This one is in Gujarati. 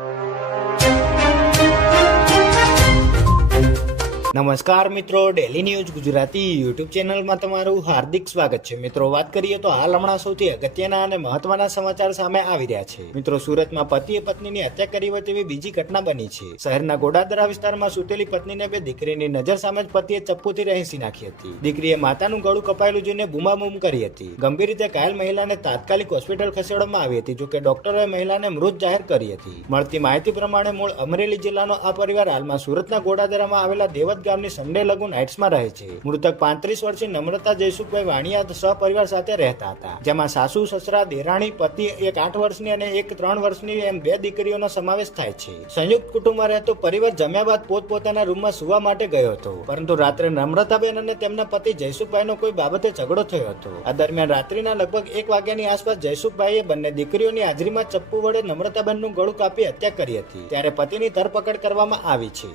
you. નમસ્કાર મિત્રો ડેલી ન્યૂઝ ગુજરાતી યુટ્યુબ ચેનલમાં તમારું હાર્દિક સ્વાગત છે. મિત્રો, વાત કરીએ તો હાલ હમણાં સૌથી અગત્યના અને મહત્વના સમાચાર સામે આવી રહ્યા છે. મિત્રો, સુરતમાં પતિએ પત્નીની હત્યા કરી હોય તેવી બીજી ઘટના બની છે. શહેરના ગોડાદરા વિસ્તારમાં સૂતેલી પત્નીને બે દીકરીની નજર સામે જ પતિએ ચપ્પુથી રહેસી નાખી હતી. દીકરીએ માતાનું ગળું કપાયેલું જોઈને બૂમાબૂમ કરી હતી. ગંભીર રીતે ઘાયલ મહિલાને તાત્કાલિક હોસ્પિટલ ખસેડવામાં આવી હતી જોકે ડોક્ટરોએ મહિલાને મૃત જાહેર કરી હતી. મળતી માહિતી પ્રમાણે મૂળ અમરેલી જિલ્લાનો આ પરિવાર હાલમાં સુરતના ગોડાદરામાં આવેલા દેવત ગામની સન્ડે લગુન હાઇટ્સમાં રહે છે. મૃતક પાંત્રીસ વર્ષની નમ્રતા જયસુખભાઈ વાણિયા સહપરિવાર સાથે રહેતા હતા. જેમાં સાસુ, સસરા, દેરાણી, પતિ એક આઠ વર્ષની અને એક ત્રણ વર્ષની એમ બે દીકરીઓનો સમાવેશ થાય છે. સંયુક્ત કુટુંબમાં રહેતો પરિવાર જમ્યા બાદ પોતપોતાના રૂમમાં સુવા માટે ગયો હતો. પરંતુ રાત્રે નમ્રતાબેન અને તેમના પતિ જયસુખભાઈનો કોઈ બાબતે ઝઘડો થયો હતો. આ દરમિયાન રાત્રિના લગભગ એક વાગ્યાની આસપાસ જયસુખભાઈએ બંને દીકરીઓની હાજરીમાં ચપ્પુ વડે નમ્રતાબેનનું ગળું કાપી હત્યા કરી હતી. ત્યારે પતિની ધરપકડ કરવામાં આવી છે.